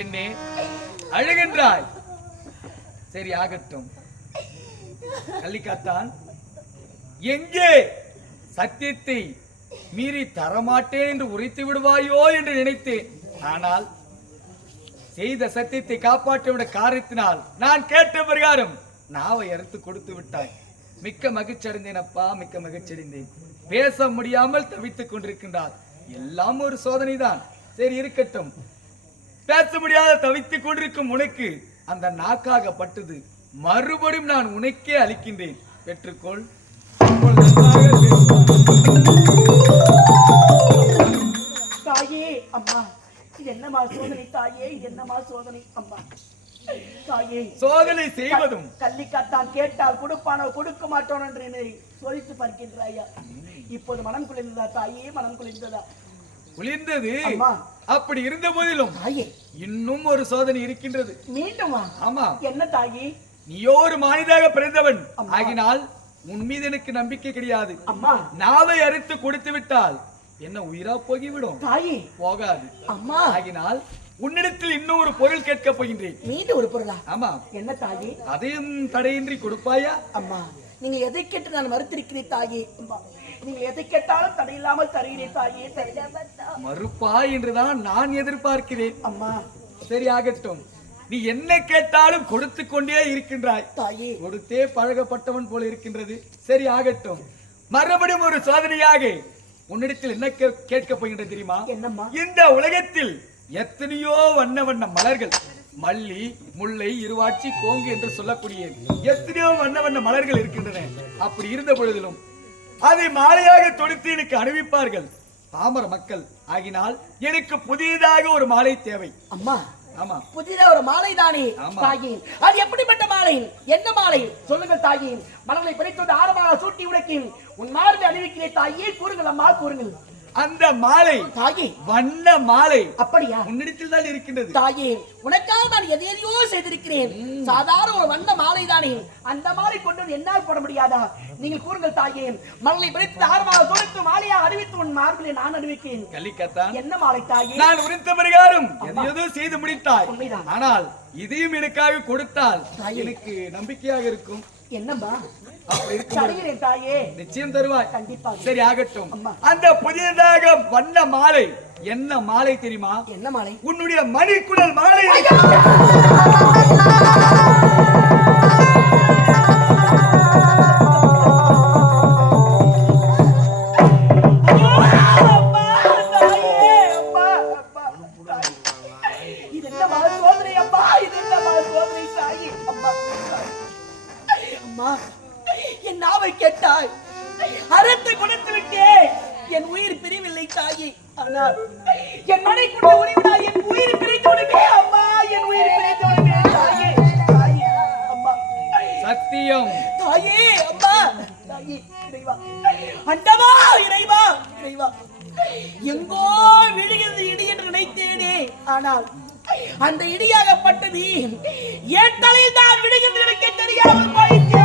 பெண்ணே அழுகின்றாய். சரி ஆகட்டும். கள்ளிக்காத்தான், எங்கே சத்தியத்தை மீறி தரமாட்டேன் என்று உரைத்து விடுவாயோ என்று நினைத்தேன். ஆனால் செய்த சத்தியத்தை காப்பாற்ற காரியத்தினால் நான் கேட்ட பிரகாரம் நாவை அறுத்து கொடுத்து விட்டாய். மிக்க மகிழ்ச்சி அடைந்தேன் அப்பா, மிக்க மகிழ்ச்சி அடைந்தேன். பேச முடியாமல் தவித்துக் கொண்டிருக்கின்றார். எல்லாம் ஒரு சோதனை தான். சரி இருக்கட்டும். பேச முடியாத தவித்துக் கொண்டிருக்கும் உனக்கு அந்த நாக்காகப்பட்டது மறுபடியும் நான் உனக்கே அளிக்கின்றேன். பெற்றுக்கொள். தாயே அம்மா, இது என்னமா சோதனை தாயே, இது என்னமா சோதனை அம்மா. தாயே, சோதனை செய்வதும் கள்ளிக்காத்தான் கேட்டால் கொடுப்பானோ கொடுக்க மாட்டோம் என்று என்னை சோதித்து பார்க்கின்றாயா? இப்போது மனம் குளிர்ந்ததா தாயே, மனம் குளிர்ந்ததா? குளிர்ந்தது. அப்படி இருந்த போதிலும் இன்னும் ஒரு சோதனை இருக்கின்றது. மீண்டுமா? ஆமா. என்ன தாயே? நீயோ ஒரு மனிதாக பிறந்தவன் ஆகினால் உன் மீது எனக்கு நம்பிக்கை கிடையாது. அம்மா, நாவை அறுத்து கொடுத்து விட்டால் என்ன உயிரா போகிவிடும்? தாயே போகாது. அம்மா, ஆகினால் உன்னிடத்தில் இன்னும் ஒரு பொருள் கேட்க போகின்றேன். மீண்டும் ஒரு பொருளா? ஆமா. என்ன தாயே? அதையும் தடையின்றி கொடுப்பாயா? அம்மா, நீங்க எதை கேட்டு நான் மறுத்திருக்கிறேன் தாயே. அம்மா, நீங்க எதை கேட்டாலும் தடையில்லாமல் தருகிறேன் தாயே. மறுப்பா என்றுதான் நான் எதிர்பார்க்கிறேன். அம்மா, சரி ஆகட்டும். நீ என்ன கேட்டாலும் கொடுத்து கொண்டே இருக்கின்றாய் தாயே. கொடுத்தே பழகப்பட்டவன் போல இருக்கின்றது. சரி ஆகட்டும். மறுபடியும் ஒரு சோதனையாக உன்னிடத்தில் என்ன கேட்க போகின்றது தெரியுமா? என்னம்மா? இந்த உலகத்தில் எத்தனையோ வண்ண வண்ண மலர்கள், மல்லி, முல்லை, இருவாட்சி, கோங்கு என்று சொல்லக்கூடிய எத்தனையோ வண்ண வண்ண மலர்கள் இருக்கின்றன. அப்படி இருந்த பொழுதிலும் அதை மாலையாக தொடுத்து எனக்கு அணிவிப்பார்கள் பாமர மக்கள். ஆகினால் எனக்கு புதியதாக ஒரு மாலை தேவை. அம்மா, ஆமா, புதிதா ஒரு மாலை தானே தாயே. அது எப்படிப்பட்ட மாலை? என்ன மாலை சொல்லுங்கள் தாயே. மலர்களை பறித்து ஆரமாக சூட்டி உடைக்கும் உன் மார்பை அணிவிக்கிறேன் தாயே. கூறுங்கள் அம்மா, கூறுங்கள். அந்த மாலை தாயே வண்ண மாலை. அப்படியா? உன்னிடத்தில் தான் இருக்கின்றது தாயே. உனக்காக நான் எதையோ செய்திருக்கிறேன். சாதாரண ஒரு வண்ண மாலை தானே. அந்த மாலை கொண்டு என்னால் போட முடியாதா? நீங்கள் கூறுங்கள் தாயே. மலர்களை பறித்து ஆரமாக தொடுத்து மாலையாக அறிவித்து உன் மார்பிலே நான் அறிவிக்கிறேன். கள்ளிக்காத்தான், என்ன மாலை தாயே? நான் உரைத்த பிரகாரம் எதையோ செய்து முடித்தாய். உண்மைதான். ஆனால் இதையும் எனக்காக கொடுத்தால் எனக்கு நம்பிக்கையாக இருக்கும். என்னம்மா? அப்படி இருக்கும் தாயே. நிச்சயம் தருவாய். கண்டிப்பா. சரி ஆகட்டும். அந்த புதியதாக வண்ண மாலை என்ன மாலை தெரியுமா? என்ன மாலை? உன்னுடைய மணிக்குழல் மாலை. என் நாவை கேட்டாய், அறத்தை கொடுத்து விட்டேன். என் உயிர் பிரிவில்லை தாயே. ஆனால் என் மனைக்குள்ள உரிமையால் என் உயிர் பிரித்து விடுமே அம்மா. என் உயிர் பிரித்து விடுமே தாயே. தாயே அம்மா, சத்தியம் தாயே. அம்மா, தாயே. இறைவா, அண்டவா, இறைவா, இறைவா, எங்கோ விழுகிறது இடி என்று நினைத்தேனே. ஆனால் அந்த இடியாகப்பட்டது என் தலையில் தான் விழுகிறது. எனக்கு தெரியாமல் போயிட்டே.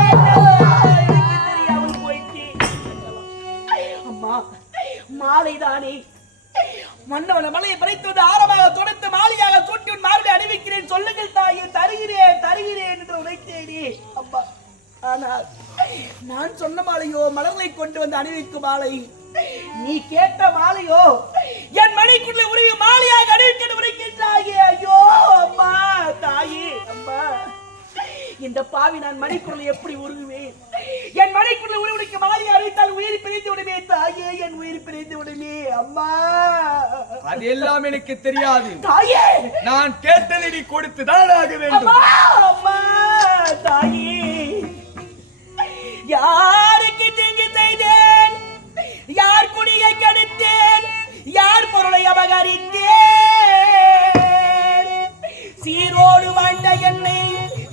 மாலைதானே மன்னவன மலையை பறித்து ஆரமாக தொடுத்து மாலையாக சூட்டி உன் மார்பை அணிவிக்கிறேன். சொல்லுங்கள் தாயே. தருகிறேன், தருகிறேன் என்று உரைத்தேனே அம்மா. ஆனால் நான் சொன்ன மாலையோ மலர்களை கொண்டு வந்து அணிவிக்கும் மாலை. நீ கேட்ட மாலையோ என் மனைக்குள்ள உரிய மாலையாக அணிவிக்க உரைக்கின்றாயே. ஐயோ அம்மா, தாயே. அம்மா, இந்த பாவி நான் மணிக்குள்ள எப்படி உருகுவேன்? என் மணிக்குள்ள உருவனுக்கு மாறி அழைத்தால் உயிர் பிரிந்து விடுமே தாயே. என் உயிர் பிரிந்து விடுமே அம்மா. அதெல்லாம் எனக்கு தெரியாது தாயே. நான் கேட்டதை நீ கொடுத்துதான் ஆக வேண்டும். அம்மா, தாயே. யாருக்கு தீங்கு செய்தேன்? யார் குடியை கெடுத்தேன்? யார் பொருளை அபகரித்தேன்? சீரோடு வாழ்ந்த என்னை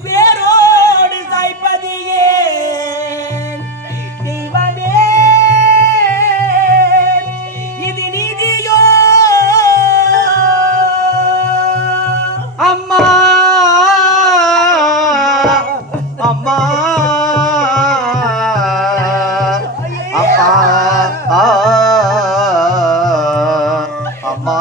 வேரோடு சாய்ப்பதியே தெய்வமே. இது நீதியோ? அம்மா, அம்மா, அம்மா, அம்மா.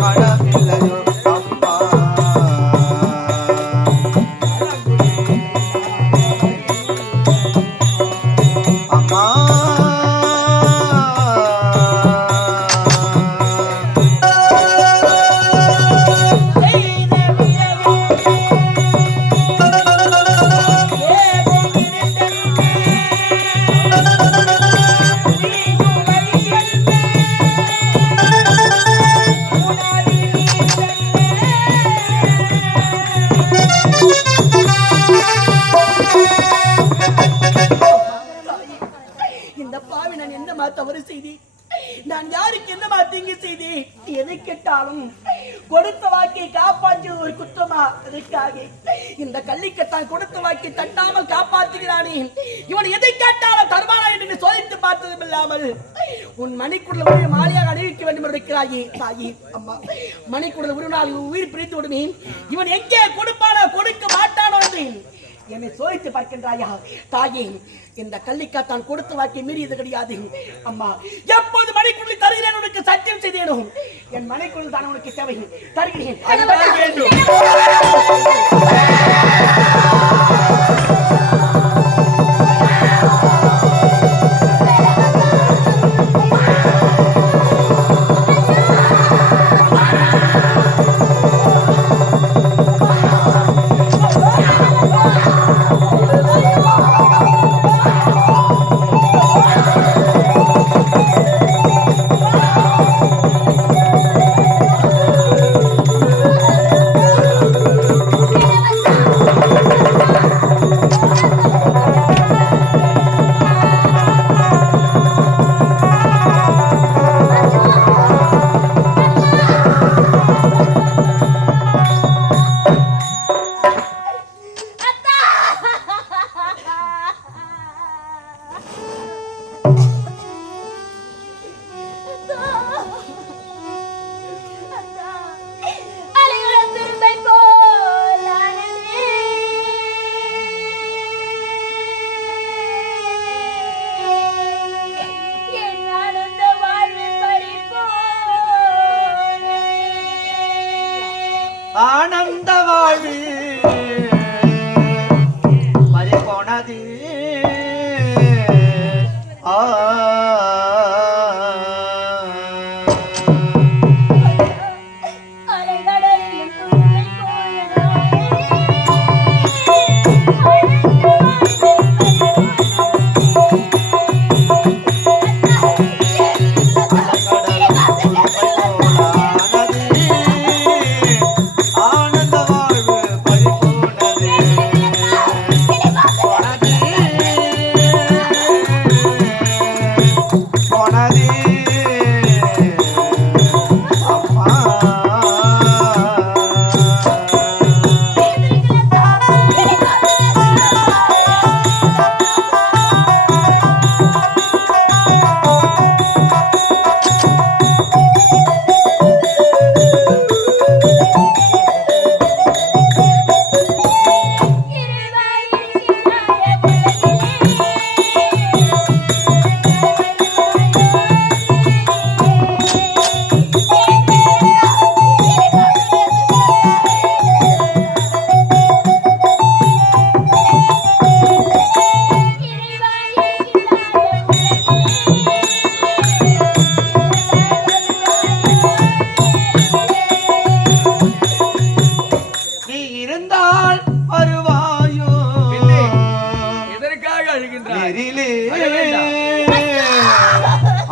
மனமில்லையோ அம்மா அம்மா இந்த பாவி நான் என்னமா தவறு செய்தேன்? நான் யாருக்கு என்னமா தீங்கு செய்தேன்? எதை கேட்டாலும் கொடுத்த வாக்கை காப்பாற்றி ஒரு குற்றமா? அதற்காக இந்த கள்ளிக்கத்தான் கொடுத்த வாக்கை தட்டாமல் காப்பாற்றுகிறானே, இவன் எதை கேட்டாலும் தருவானா என்று சோதித்து பார்த்ததும் இல்லாமல் உன் மணிக்குள்ள உயிர் மாலையாக அணிவிக்க வேண்டும் என்று இருக்கிறாயே தாயி. அம்மா, மணிக்குள்ள உயிரினால் உயிர் பிரித்து விடுமே, இவன் எங்கே கொடுப்பானோ கொடுக்க மாட்டானோ என்று என்னை சோதித்து பார்க்கின்றாயா தாயே? இந்த கள்ளிக்காத்தான் கொடுத்த வாக்கை மீறியது கிடையாது அம்மா. எப்போது மணிக்குள் தருகிறேன் உனக்கு சத்தியம் செய்தேனோ, என் மனைக்குள் தான் உனக்கு தேவை, தருகிறேன். ஆனந்த வாழ்வு பறிபோனது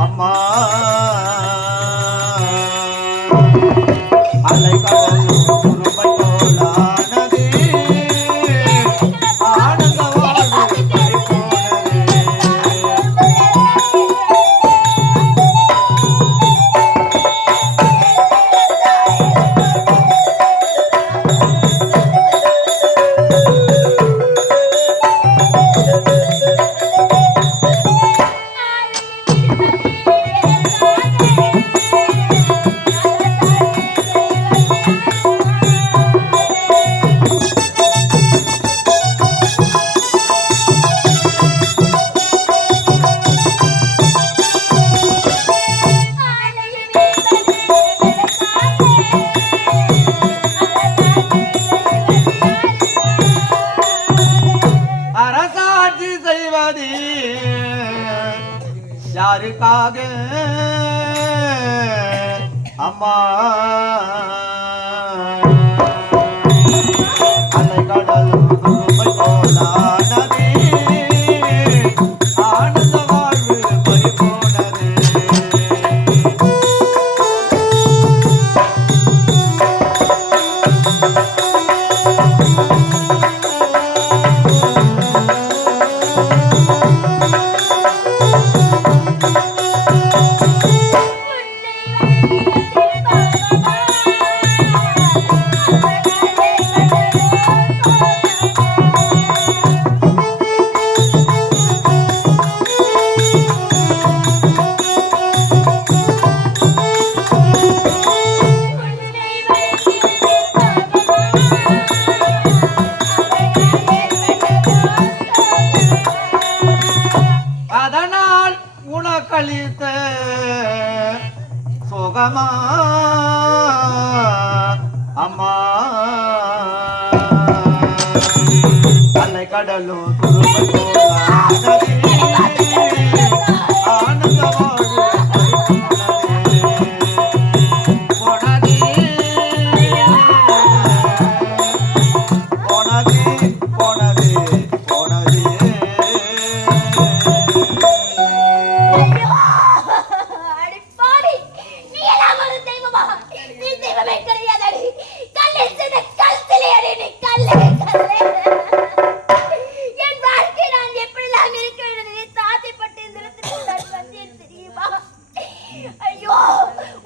அம்மா அலைகள் குறும்பை போலானது ஆனந்த வாழ்வு யாருக்காக அம்மா அலை கடலும் துரும்பை போலானதே ஆனந்த வாழ்வு பறிபோனதே அதனால் உனக்களித்த சுகமா அம்மா அலை கடலும் துரும்பை போலானதே ஆனந்த வாழ்வு போனதே போனதே போனதே போனதே அடிப்பாவி, நீ எல்லாம் ஒரு தெய்வமா? நீ தெய்வமே கிடையாதடி. கல்லில் செய்த கல் சிலையடி நீ, கல்லே, கல்லே. என் வாழ்க்கை நான் எப்படிலாம் இருக்க வேண்டும் என்று நினைத்து ஆசைப்பட்டு இந்த இடத்துக்கு நான் வந்தேன் தெரியுமா? ஐயோ,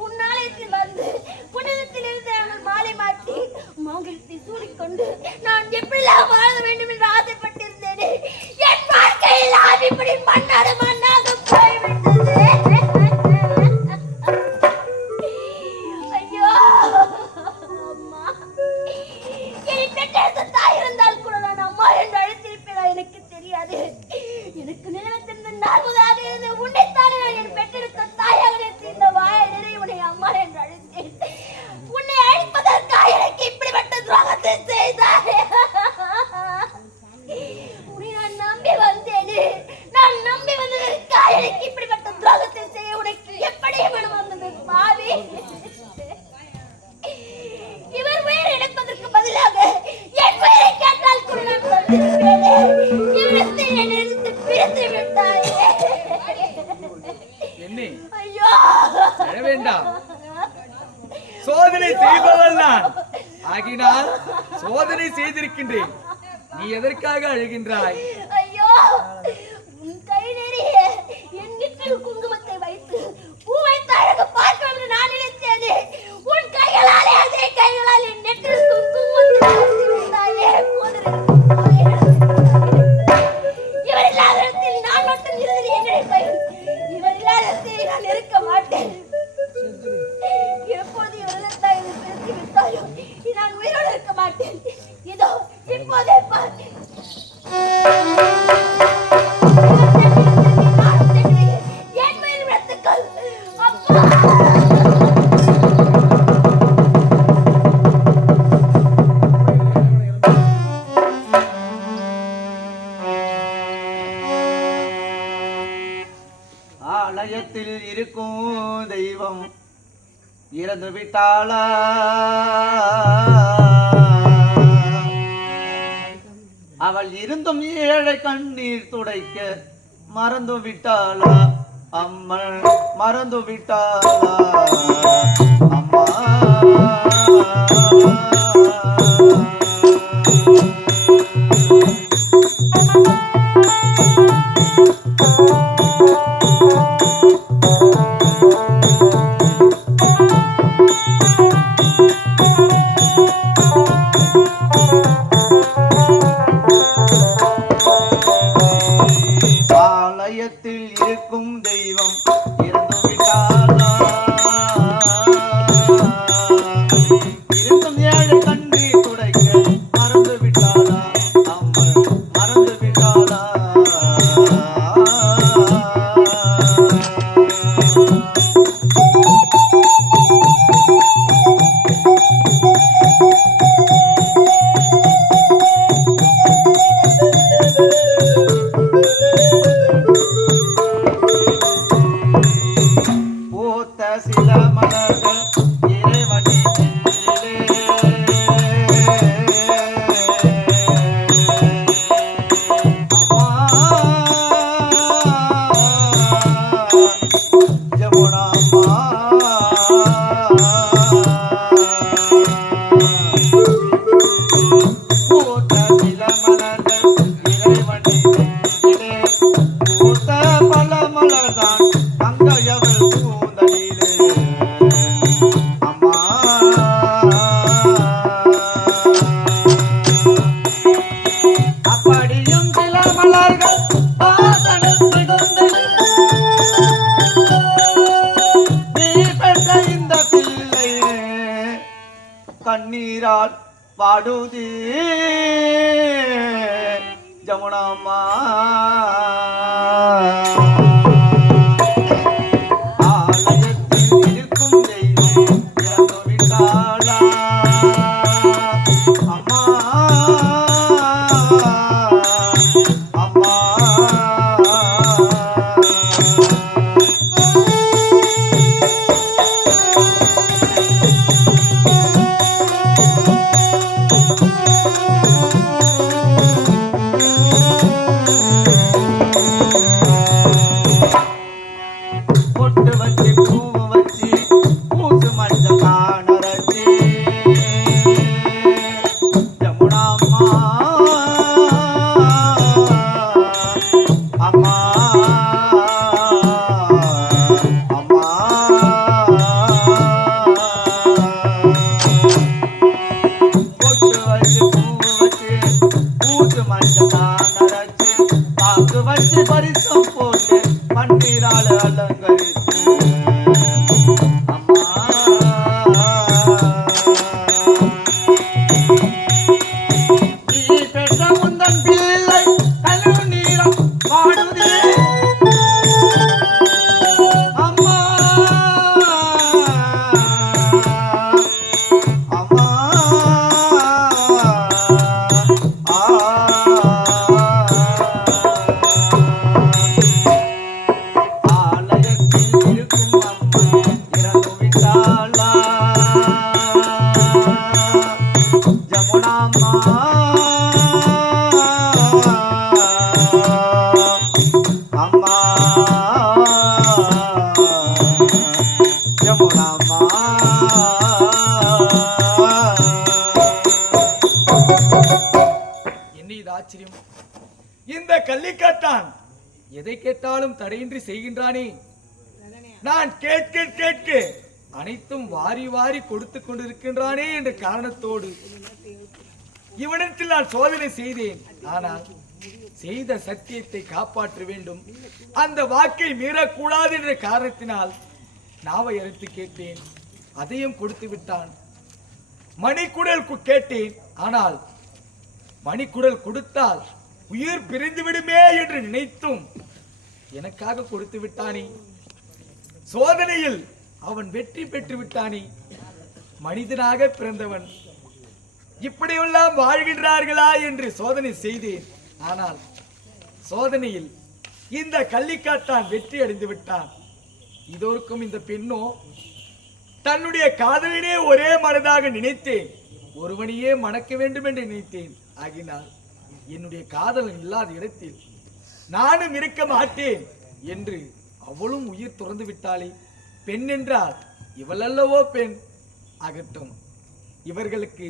உன்னாலயத்தில் வந்து புனிதத்திலிருந்து அவள் மாலை மாட்டி மாங்கலத்தை சூடிக்கொண்டு நான் எப்படிலாம் வாழ வேண்டும் என்று ஆசைப்பட்டிருந்தேனே. என் வாழ்க்கையில் இப்படி மண்ணாடு மண்ணாக போய்விட்டது. ஐயோ, அம்மா, என்னை பெற்றெடுத்த தாய் இருந்தால் கூட நான் அம்மா என்று அழைத்திருப்பேனா எனக்கு தெரியாது. எனக்கு நினைவத்திருந்த நான்காக இருந்த உன்னைத்தானே நான் என் பெற்றெடுத்த தாயாக நினைத்து இந்த வாயை நிறைய உன்னை அம்மா என்று அழைத்தேன். உன்னை அழைப்பதற்காக எனக்கு இப்படிப்பட்ட துரோகத்தை செய்தாரே. உன்னை நான் நம்பி வந்தேனே. நான் நம்பி வந்ததற்காக எனக்கு இப்படிப்பட்ட துரோகத்தை செய்ய உனக்கு எப்படி மனம் வந்தது பாவி? இவர் உயிர் எடுப்பதற்கு பதிலாக என் உயிரை கேட்டால் கூட நான் தந்திருப்பேனே. இவரத்தை என்னை எடுத்து பிரித்து விட்டாயே. என்னை ஐயோ, அழ வேண்டாம். சோதனை செய்பவள் நான் ஆகினால் சோதனை செய்திருக்கின்றேன். நீ எதற்காக அழுகின்றாய்? ஐயோ, உன் கை நிறைய என் நெற்றியில் குங்குமத்தை வைத்து பூ வைத்து அழகு பார்க்க என்று நான் நினைத்தேனே. உன் கைகளாலே அதே கைகளால் என் நெற்றியில் குங்குமத்தை வைத்து விட்டாயே. இவர் இல்லாத இடத்தில் நான் மட்டும் இறுதியில் என்ன நினைப்பேன்? இவர் இல்லாத இடத்தில் நான் இருக்க மாட்டேன். எப்போது இவர்கள்தான் என்னை பிரித்து விட்டாயோ நான் உயிரோடு இருக்க மாட்டேன். இதோ இப்போதே பார். என் உயிர் விடத்துக்கள் அப்பா. ஆலயத்தில் இருக்கும் தெய்வம் இறந்து விட்டாளா? அவள் இருந்தும் ஏழை கண்ணீர் துடைக்க மறந்து விட்டாளா? அம்மன் மறந்து விட்டாளா? அம்மா ஆலயத்தில் இருக்கும் தெய்வம் இறந்து விட்டாளா? இருந்தும் ஏழை கண்ணீர் துடைக்க மறந்து விட்டாளா? அம்மன் மறந்து விட்டாளா? விட்டால் வாடுதே ஜமுனாம்மா. ஆலயத்தில் இருக்கும் தெய்வம் இறந்து விட்டாளா அம்மா அம்மா. பொட்டு வச்சு பூவும் வச்சு பூசு மஞ்சள் காணரச்சு ஜமுனாம்மா அம்மா அம்மா. பொட்டு வச்சு பூவு வச்சு பூசு மஞ்சள் காணரச்சு பாக்கு வச்சு பரிசம் போட்டு பன்னீரால அலங்கரித்து அம்மா. நீ பெற்ற முந்தன் பிள்ளை கல்லு நீரம் பாடுதே அம்மா அம்மா. ஆலயத்தில் இருக்கும் அம்மன் இறந்து விட்டாளா ஜமுனாம்மா அம்மா ஜமுனாம்மா. என்ன இது ஆச்சரியம்! இந்த கள்ளிக்காட்டான் எதை கேட்டாலும் தடையின்றி செய்கின்றானே. நான் கேட்க கேட்க அனைத்தும் வாரி வாரி கொடுத்து கொண்டிருக்கின்றானே என்ற காரணத்தோடு இவனிடத்தில் நான் சோதனை செய்தேன். ஆனால் செய்த சத்தியத்தை காப்பாற்ற வேண்டும், அந்த வாக்கை மீறக்கூடாது என்ற காரணத்தினால் நாவை அறுத்து கேட்டேன். அதையும் கொடுத்து விட்டான். மணிக்குடல் கேட்டேன். ஆனால் மணிக்குடல் கொடுத்தால் உயிர் பிரிந்து விடுமே என்று நினைத்தும் எனக்காக கொடுத்து விட்டானே. சோதனையில் அவன் வெற்றி பெற்று விட்டானே. மனிதனாக பிறந்தவன் இப்படியெல்லாம் வாழ்கின்றார்களா என்று சோதனை செய்தேன். ஆனால் சோதனையில் இந்த கள்ளிக்காட்டான் வெற்றி அடைந்து விட்டான். இதோருக்கும் இந்த பெண்ணோ தன்னுடைய காதலினே ஒரே மனதாக நினைத்தேன். ஒருவனையே மணக்க வேண்டும் என்று நினைத்தேன். ஆகினால் என்னுடைய காதலன் இல்லாத இடத்தில் நானும் இருக்க மாட்டேன் என்று அவளும் உயிர் துறந்து விட்டாளே. பெண் என்றால் இவள் அல்லவோ பெண். ஆகட்டும், இவர்களுக்கு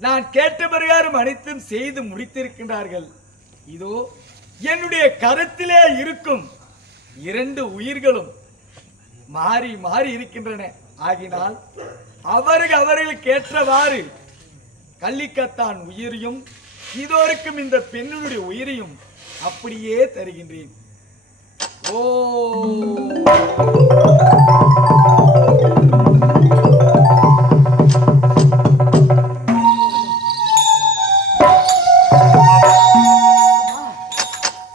நான் கேட்ட பிரகாரம் அனைத்தும் செய்து முடித்திருக்கின்றார்கள். இதோ என்னுடைய கருத்திலே இருக்கும் 2 உயிர்களும் மாறி மாறி இருக்கின்றன. ஆகினால் அவர்களுக்கு ஏற்றவாறு கள்ளிக்கத்தான் உயிரையும் இதோருக்கும் இந்த பெண்ணுடைய உயிரையும் அப்படியே தருகின்றேன். ஓ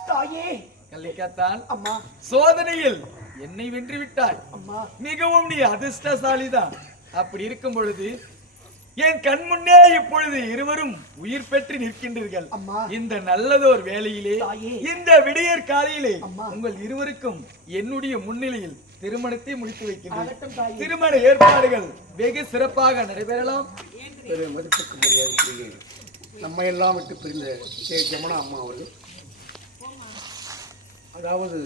தாயே கள்ளிக்கத்தான், அம்மா சோதனையில் என்னை வென்று விட்டாய். அம்மா மிகவும் நீ அதிர்ஷ்டசாலிதான். அப்படி இருக்கும் பொழுது என் கண் முன்னே இப்பொழுது இருவரும் உயிர் பெற்று நிற்கின்றீர்கள். அம்மா. இந்த நல்லதோர் வேளையிலே, தாயே. இந்த விடியற் காலையிலே அம்மா. உங்கள் இருவருக்கும் என்னுடைய முன்னிலையில் திருமணத்தை முடித்து ஆகட்டும் வைக்கின்றேன். தாயே. திருமண ஏற்பாடுகள் வெகு சிறப்பாக நடைபெறலாம். பெரு மதிப்புக்கு மரியாதைக்குரிய நம்ம எல்லாம் விட்டு பிரிந்த ஜமுனா அம்மா அவர்கள், அதாவது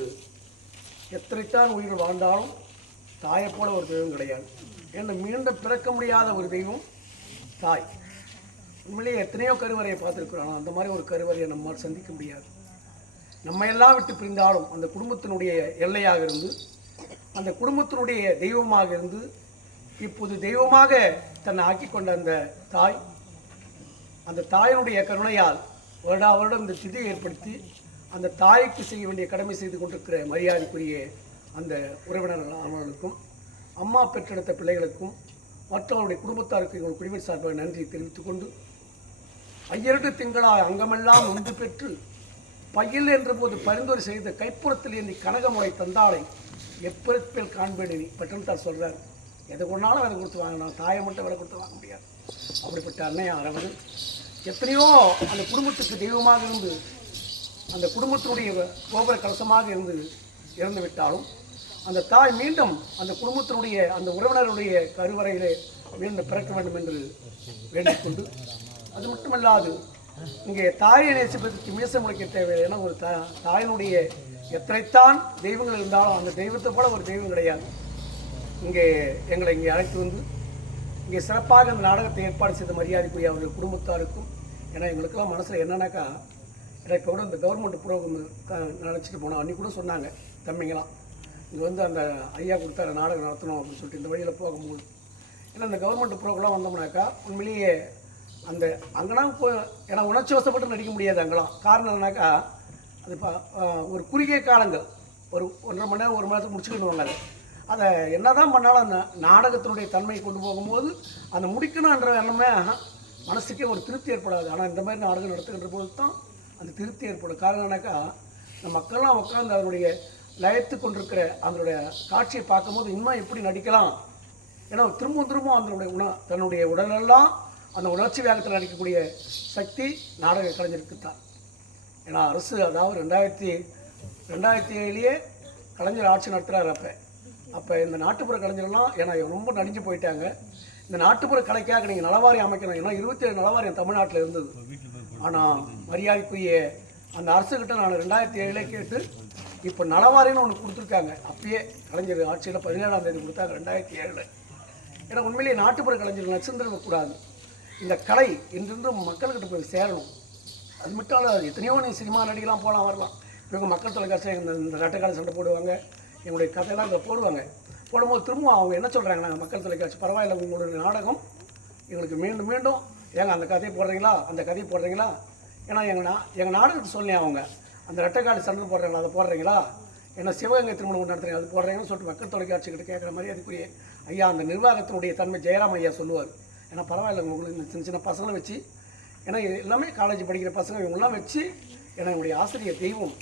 எத்தனைத்தான் உயிர் வாழ்ந்தாலும் தாயை போல ஒரு தெய்வம் கிடையாது. ஏன்னா மீண்டும் பிறக்க முடியாத ஒரு தெய்வம் தாய். உண்மையிலேயே எத்தனையோ கருவறையை பார்த்துருக்குறோம். அந்த மாதிரி ஒரு கருவறையை நம்மால் சந்திக்க முடியாது. நம்ம எல்லாம் விட்டு பிரிந்தாலும் அந்த குடும்பத்தினுடைய எல்லையாக இருந்து, அந்த குடும்பத்தினுடைய தெய்வமாக இருந்து, இப்போது தெய்வமாக தன்னை ஆக்கி கொண்ட அந்த தாய், அந்த தாயினுடைய கருணையால் வருடா வருடம் இந்த திதியை ஏற்படுத்தி அந்த தாய்க்கு செய்ய வேண்டிய கடமை செய்து கொண்டிருக்கிற மரியாதைக்குரிய அந்த உறவினர்கள் அவர்களுக்கும், அம்மா பெற்றெடுத்த பிள்ளைகளுக்கும், மற்றவருடைய குடும்பத்தாருக்கு எங்கள் குடிமை சார்பாக நன்றி தெரிவித்துக் கொண்டு, ஐயரட்டு திங்களாய் அங்கமெல்லாம் ஒன்று பெற்று பையில் என்ற போது பரிந்துரை செய்த கைப்புறத்தில் எண்ணி கனகமுறை தந்தாளை எப்பேல் காண்பேன் நீ பட்டன்தார் சொல்கிறார். எதை கொண்டாலும் விலை கொடுத்து வாங்கினா, தாயை மட்டும் விலை கொடுத்து வாங்க முடியாது. அப்படிப்பட்ட அன்னையார் அவர் எத்தனையோ அந்த குடும்பத்துக்கு தெய்வமாக இருந்து, அந்த குடும்பத்தினுடைய கோபுர கலசமாக இருந்து இறந்து விட்டாலும் அந்த தாய் மீண்டும் அந்த குடும்பத்தினுடைய அந்த உறவினருடைய கருவறையிலே மீண்டும் பிறக்க வேண்டும் என்று வேண்டிக் கொண்டு, அது மட்டுமல்லாது இங்கே தாயை நேசிப்பதற்கு மீச முளைக்க தேவையில்லை. ஏன்னா ஒரு தாயினுடைய எத்தனைத்தான் தெய்வங்கள் இருந்தாலும் அந்த தெய்வத்தை போல ஒரு தெய்வம் கிடையாது. இங்கே எங்களை இங்கே அழைத்து வந்து இங்கே சிறப்பாக அந்த நாடகத்தை ஏற்பாடு செய்த மரியாதைக்குரிய அவர்கள் குடும்பத்தாருக்கும், ஏன்னா எங்களுக்கெல்லாம் மனசில் என்னன்னாக்கா, எனக்கு கூட இந்த கவர்மெண்ட் ப்ரோக்ராம் நினச்சிட்டு போனோம். அன்றைக்கி கூட சொன்னாங்க தம்பிங்களாம், இங்கே வந்து அந்த ஐயா கொடுத்தாரு நாடகம் நடத்தணும் அப்படின்னு சொல்லிட்டு இந்த வழியில் போகும்போது, ஏன்னா இந்த கவர்மெண்ட் ப்ரோக்ராம் வந்தோம்னாக்கா உண்மையிலேயே அந்த அங்கெல்லாம் ஏன்னா உணர்ச்சி வசப்பட்டு நடிக்க முடியாது. அங்கெல்லாம் காரணம் என்னன்னாக்கா, அது இப்போ ஒரு குறுகிய காலங்கள் ஒரு 1.5 மணி நேரம் 1 மணி நேரத்துக்கு முடிச்சுக்கிடுவாங்க. அதை என்ன தான் பண்ணாலும் அந்த நாடகத்தினுடைய தன்மையை கொண்டு போகும்போது அந்த முடிக்கணுன்ற எண்ணமே மனசுக்கே ஒரு திருப்தி ஏற்படாது. ஆனால் இந்த மாதிரி நாடகம் நடத்துகின்ற போது தான் அந்த திருப்தி ஏற்படும். காரணம் என்னக்கா, இந்த மக்கள்லாம் உட்காந்து அதனுடைய லயத்து கொண்டிருக்கிற அதனுடைய காட்சியை பார்க்கும்போது இன்னும் எப்படி நடிக்கலாம், ஏன்னா திரும்பவும் அதனுடைய தன்னுடைய உடலெல்லாம் அந்த உணர்ச்சி வேகத்தில் நடிக்கக்கூடிய சக்தி நாடக கலைஞருக்கு தான். ஏன்னா அரசு அதாவது 2007 கலைஞர் ஆட்சி நடத்துகிறார். அப்போ இந்த நாட்டுப்புற கலைஞர்லாம் ஏன்னா ரொம்ப நடிஞ்சு போயிட்டாங்க. இந்த நாட்டுப்புற கலைக்காக நீங்கள் நலவாரியம் அமைக்கணும். ஏன்னா 27 நலவாரியம் தமிழ்நாட்டில் இருந்தது. ஆனால் மரியாதைக்குரிய அந்த அரசுக்கிட்ட நான் 2007 கேட்டு இப்போ நலவாரியம்னு ஒன்று கொடுத்துருக்காங்க. அப்பயே கலைஞர் ஆட்சியில் 17ஆம் தேதி கொடுத்தாங்க 2007. ஏன்னா உண்மையிலேயே நாட்டுப்புற கலைஞர்கள் நச்சுந்துடக்கூடாது. இந்த கலை இன்றிருந்து மக்கள்கிட்ட போய் சேரணும். அது மட்டும் இல்லை, எத்தனையோ நீ சினிமா நடிகலாம் போகலாம் வரலாம். இவங்க மக்கள் தொலைக்காட்சி இந்த ரெட்டைக்கால சண்டை போடுவாங்க, எங்களுடைய கதையெல்லாம் இங்கே போடுவாங்க. போடும்போது திரும்ப அவங்க என்ன சொல்கிறாங்க, நாங்கள் மக்கள் தொலைக்காட்சி பரவாயில்ல, உங்களுடைய நாடகம் எங்களுக்கு மீண்டும் மீண்டும் ஏங்க அந்த கதையை போடுறீங்களா, அந்த கதையை போடுறீங்களா, ஏன்னா எங்கள் நாடகத்தை சொல்லி அவங்க அந்த ரெட்டைக்கால சண்டை போடுறாங்களா, அதை போடுறீங்களா, ஏன்னா சிவகங்கை திருமணம் நடத்துறீங்க அது போடுறீங்கன்னு சொல்லிட்டு மக்கள் தொலைக்காட்சிக்கிட்ட கேட்குற மாதிரி அதுக்குரிய ஐயா அந்த நிர்வாகத்தினுடைய தன்மை ஜெயராம் ஐயா சொல்லுவார். ஏன்னா பரவாயில்ல உங்களுக்கு இந்த சின்ன சின்ன பசங்களை வச்சு, ஏன்னா எல்லாமே காலேஜ் படிக்கிற பசங்க இவங்கெல்லாம் வச்சு, ஏன்னா என்னுடைய ஆசிரியர் தெய்வம்,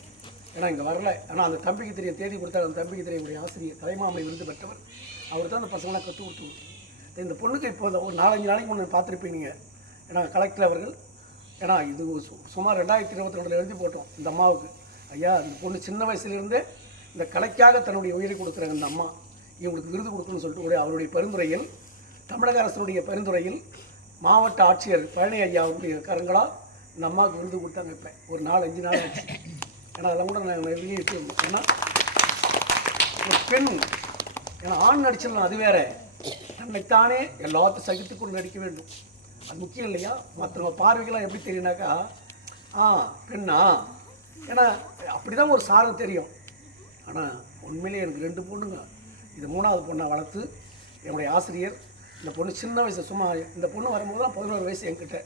ஏன்னா இங்கே வரல, ஆனால் அந்த தம்பிக்கு தெரிய தேதி கொடுத்தாரு. அந்த தம்பிக்கு தெரிய என்னுடைய ஆசிரியர் கலைமாமலை விருது பெற்றவர், அவர் தான் அந்த பசங்களாம் கற்றுக் கொடுத்து. இந்த பொண்ணுக்கு இப்போ ஒரு 4-5 நாளைக்கு முன்னே பார்த்துருப்பீங்க. ஏன்னா கலெக்டர் அவர்கள், ஏன்னா இது சுமார் 2022 எழுதி போட்டோம் இந்த அம்மாவுக்கு. ஐயா இந்த பொண்ணு சின்ன வயசுலேருந்தே இந்த கலைக்காக தன்னுடைய உயிரை கொடுக்குறாங்க இந்த அம்மா, இவங்களுக்கு விருது கொடுக்கணும்னு சொல்லிட்டு அவருடைய பரிந்துரையில், தமிழக அரசுடைய பரிந்துரையில் மாவட்ட ஆட்சியர் பழனி ஐயா அவருடைய கரங்களால் இந்த அம்மாவுக்கு விருது கொடுத்தாங்க. இப்போ ஒரு 4-5 நாள் ஆச்சு. ஏன்னா அதெல்லாம் கூட நாங்கள் வெளியிட்டு, ஏன்னா ஒரு பெண், ஏன்னா ஆண் நடிச்சிடலாம் அது வேற, தன்னைத்தானே எல்லாத்தையும் சகித்துக்கொண்டு நடிக்க வேண்டும், அது முக்கியம் இல்லையா. மற்றவங்க பார்வைகள்லாம் எப்படி தெரியுனாக்கா, பெண்ணா, ஏன்னா அப்படி தான் ஒரு சாரம் தெரியும். ஆனால் உண்மையிலே எனக்கு 2 பொண்ணுங்க, இது 3ஆவது பொண்ணை வளர்த்து என்னுடைய ஆசிரியர். இந்த பொண்ணு சின்ன வயசு, சும்மா இந்த பொண்ணு வரும்போதுலாம் 11 வயசு என்கிட்ட.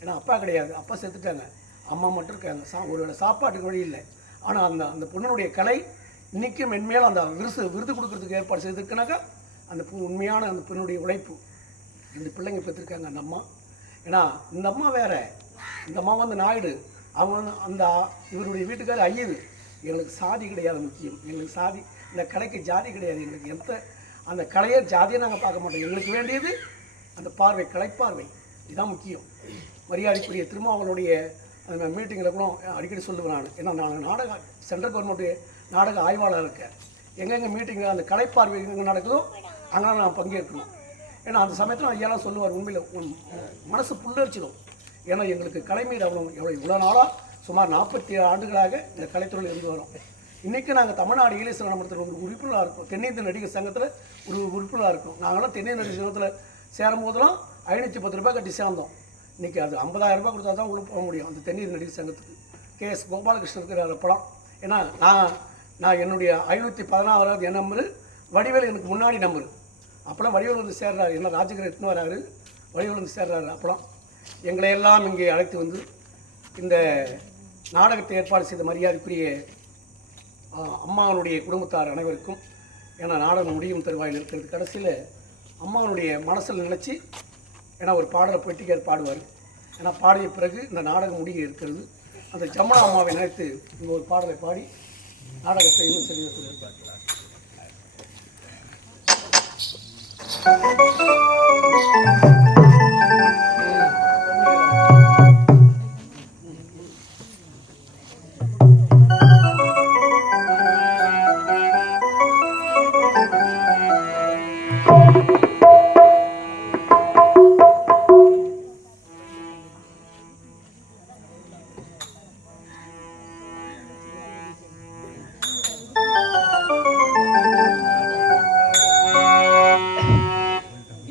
ஏன்னா அப்பா கிடையாது, அப்பா செத்துட்டாங்க, அம்மா மட்டும் இருக்காங்க. ஒருவேளை சாப்பாட்டுக்கு வழி இல்லை. ஆனால் அந்த பொண்ணுடைய கலை இன்றைக்கும் மென்மேலும் அந்த விருது கொடுக்கறதுக்கு ஏற்பாடு செய்திருக்குனாக்கா அந்த உண்மையான அந்த பெண்ணுடைய உழைப்பு. 2 பிள்ளைங்க பெற்றிருக்காங்க அந்த அம்மா. ஏன்னா இந்த அம்மா வேற, இந்த அம்மா வந்து நாயுடு, அவங்க வந்து அந்த இவருடைய வீட்டுக்காரர் ஐயரு. எங்களுக்கு சாதி கிடையாது முக்கியம், எங்களுக்கு சாதி இந்த கலைக்கு ஜாதி கிடையாது. எங்களுக்கு எந்த அந்த கலையை ஜாதியை நாங்கள் பார்க்க மாட்டோம். எங்களுக்கு வேண்டியது அந்த பார்வை, கலைப்பார்வை, இதுதான் முக்கியம். மரியாதைக்குரிய திருமாவளுடைய அந்த மீட்டிங்கில் கூட அடிக்கடி சொல்லுவேன் நான். ஏன்னா நான் நாடக சென்ட்ரல் கவர்மெண்ட் நாடக ஆய்வாளர் இருக்கேன். எங்கெங்கே மீட்டிங்கில் அந்த கலைப்பார்வை எங்கே நடக்குதோ அங்கெல்லாம் நான் பங்கேற்கணும். ஏன்னா அந்த சமயத்தில் ஐயாலாம் சொல்லுவார், உண்மையில் மனசு புல்லரிச்சிடும். ஏன்னா எங்களுக்கு கலை மீது இவ்வளோ நாளாக சுமார் 47 ஆண்டுகளாக இந்த கலைத்துறையில் இருந்து வரோம். இன்றைக்கி நாங்கள் தமிழ்நாடு ஈழேஸ்வர மன்றத்தில் ஒரு உறுப்பினராக இருக்கோம். தென்னிந்திய நடிகர் சங்கத்தில் ஒரு உறுப்பினராக இருக்கோம். நாங்களாம் தென்னிந்திய நடிகர் சங்கத்தில் சேரும் போதெல்லாம் 510 ரூபாய் கட்டி சேர்ந்தோம். இன்றைக்கி அது 50,000 ரூபாய் கொடுத்தா தான் உள்ள போக முடியும் அந்த தென்னிந்திய நடிகர் சங்கத்துக்கு. KS கோபாலகிருஷ்ணன் இருக்கிறார் அப்போலாம். ஏன்னா நான் என்னுடைய 516வது என் நம்பரு, வடிவேல் எனக்கு முன்னாடி நம்பரு. அப்போலாம் வடிவேல் வந்து சேர்றாரு, என்ன ராஜகிரி எட்டுன்னு வராரு, வடிவேல் வந்து சேர்றாரு. அப்போலாம் எங்களை எல்லாம் இங்கே அழைத்து வந்து இந்த நாடகத்தை ஏற்பாடு செய்த மரியாதைக்குரிய அம்மாவனுடைய குடும்பத்தார் அனைவருக்கும், ஏன்னா நாடகம் முடியும் தருவாயில் இருக்கிறது. கடைசியில் அம்மாவனுடைய மனசில் நினச்சி ஏன்னா ஒரு பாடலை பெட்டிக்கார் பாடுவார். ஏன்னா பாடிய பிறகு இந்த நாடகம் முடிய இருக்கிறது. அந்த ஜமுனா அம்மாவை நினைத்து இங்கே ஒரு பாடலை பாடி நாடகத்தை இன்னும் செல்வத்தில் இருப்பார்கள்.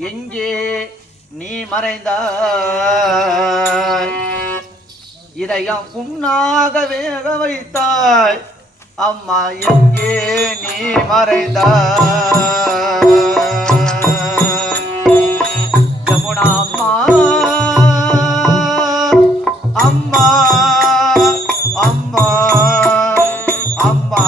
எங்கே நீ மறைந்தாய், இதயம் புண்ணாக வேக வைத்தாய். அம்மா எங்கே நீ மறைந்தாய், ஜமுனா அம்மா அம்மா அம்மா அம்மா.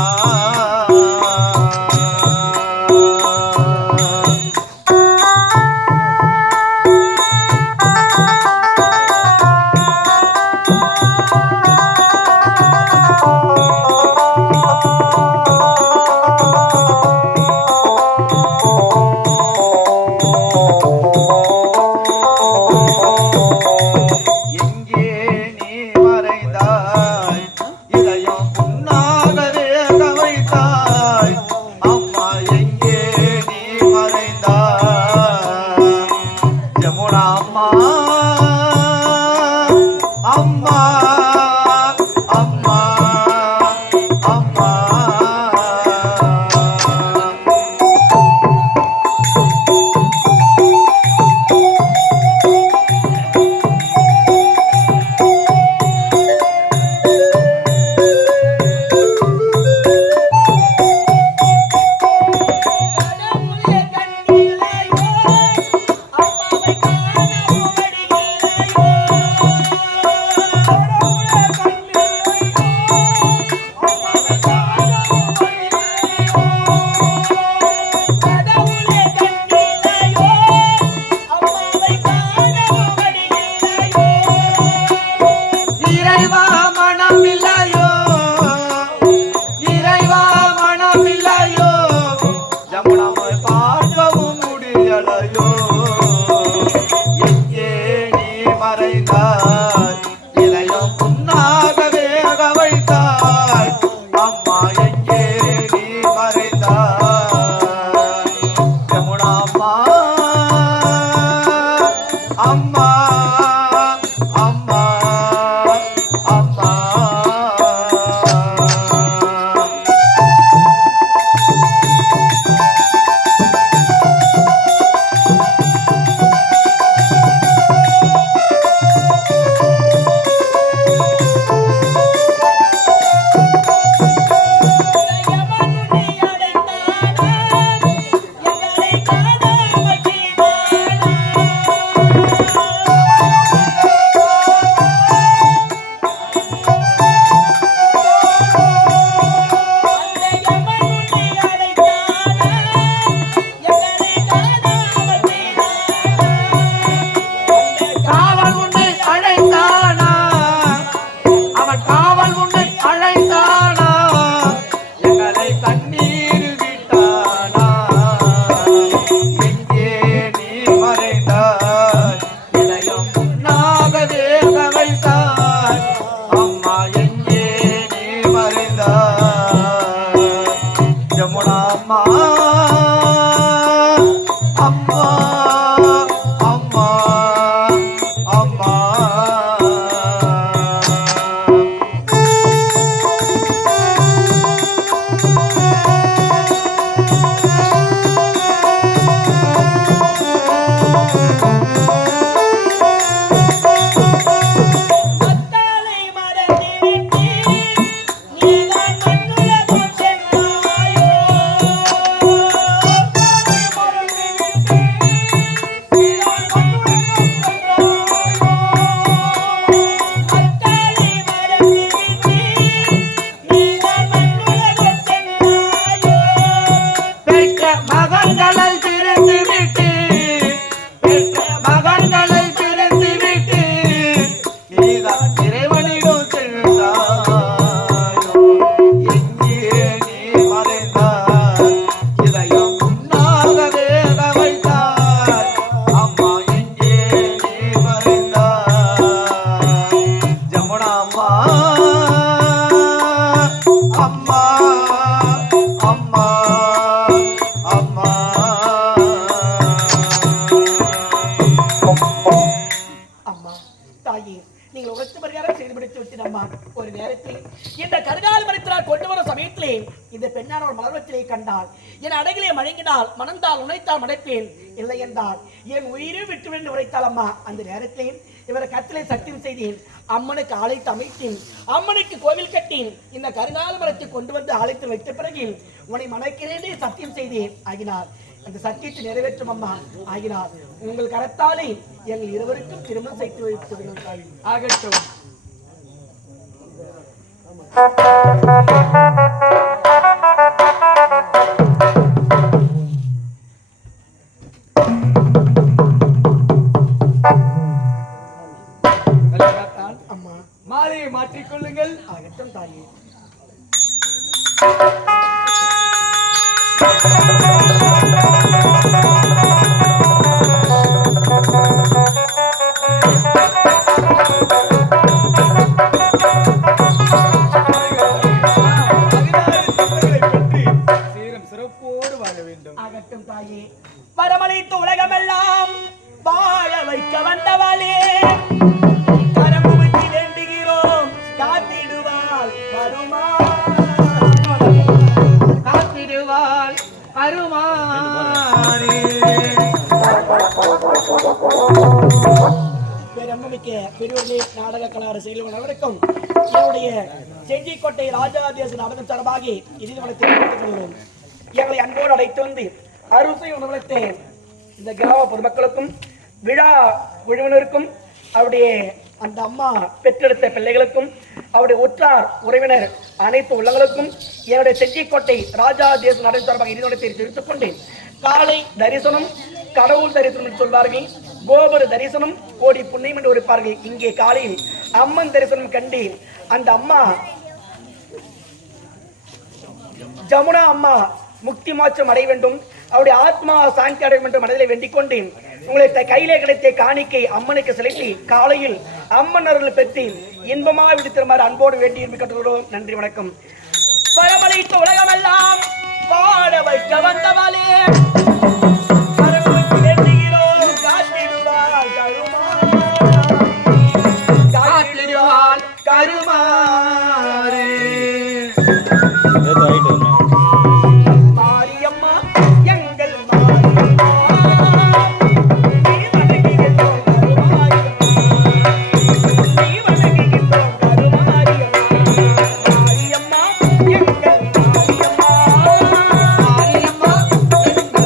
அழகான ஒரு மலர்வத்திலே கண்டால் என் அடகிலே மழங்கினால் மணந்தால் உழைத்தால் மடைப்பேன், இல்லை என்றால் என் உயிரை விட்டு என்று உரைத்தாள் அம்மா. அந்த நேரத்தில் இவரை கத்திலே சத்தியம் செய்தேன், அம்மனுக்கு அழைத்து அமைத்தேன், அம்மனுக்கு கோவில் கட்டேன், இந்த கருங்கால மரத்தை கொண்டு வந்து அழைத்து வைத்த பிறகு உன்னை மணக்கிறேனே சத்தியம் செய்தேன். ஆகினார் அந்த சத்தியத்தை நிறைவேற்றும் அம்மா. ஆகினார் உங்கள் கரத்தாலே எங்கள் இருவருக்கும் திருமணம் செய்து வைத்து ஆகட்டும். அம்மா மாலையை மாற்றிக்கொள்ளுங்கள். ஆகட்டும் தாயே. சிறப்போடு வாழ வேண்டும். ஆகட்டும் தாயே. வரமளித்து உலகமெல்லாம் வாழ வைக்க வந்தவளே, கரமுகி வேண்டுகிறோம் காத்திடுவாள் வருமா, காத்திடுவாள் அருமாறே. பேரன்பமிக்க பெரியோர்களே, நாடக கலார செயல்கள் அனைவருக்கும் என்னுடைய செஞ்சிக்கோட்டை ராஜாதேச நாடகம் சார்பாக இறுதிவனத்தை கொள்கிறோம். எங்களை அன்போடு அழைத்து வந்து அறுசை உணவளித்த இந்த கிராம பொதுமக்களுக்கும் விழா குழுவினருக்கும் அவருடைய அந்த அம்மா பெற்றெடுத்த பிள்ளைகளுக்கும் அவருடைய உற்றார் உறவினர் அனைத்து உள்ளங்களுக்கும் என்னுடைய செஞ்சிக்கோட்டை ராஜாதேச நாடகம் சார்பாக இறுதிவனத்தை தெரிவித்துக் கொண்டேன். காலை தரிசனம் கடவுள் தரிசனம் என்று சொல்வார்கள், கோபுர தரிசனம் கோடி புண்ணியம் என்று இருப்பார்கள். இங்கே காலையில் அம்மன் தரிசனம் கண்டு அந்த அம்மா ஜமுனா அம்மா முக்தி மாற்றம் அடைய வேண்டும், அவருடைய ஆத்மா சாந்தி அடைய வேண்டும் மனதிலே வேண்டிக் கொண்டு உங்களை கையிலே கிடைத்த காணிக்கை அம்மனுக்கு செலுத்தி காலையில் அம்மன் அருள் பெற்று இன்பமாக விடுத்திருமாறு அன்போடு வேண்டி கட்டுகிறோம். நன்றி, வணக்கம். வரமளித்த உலகமெல்லாம் வாழ வைக்க வந்தவளே, கருமாறே. மாரியம்மா எங்கள் மாரியம்மா, நீ வணங்குகின்றோம் கருமாரியம்மா, நீ வணங்குகின்றோம் கருமாரியம்மா, மாரியம்மா எங்கள் மாரியம்மா, மாரியம்மா எங்கள்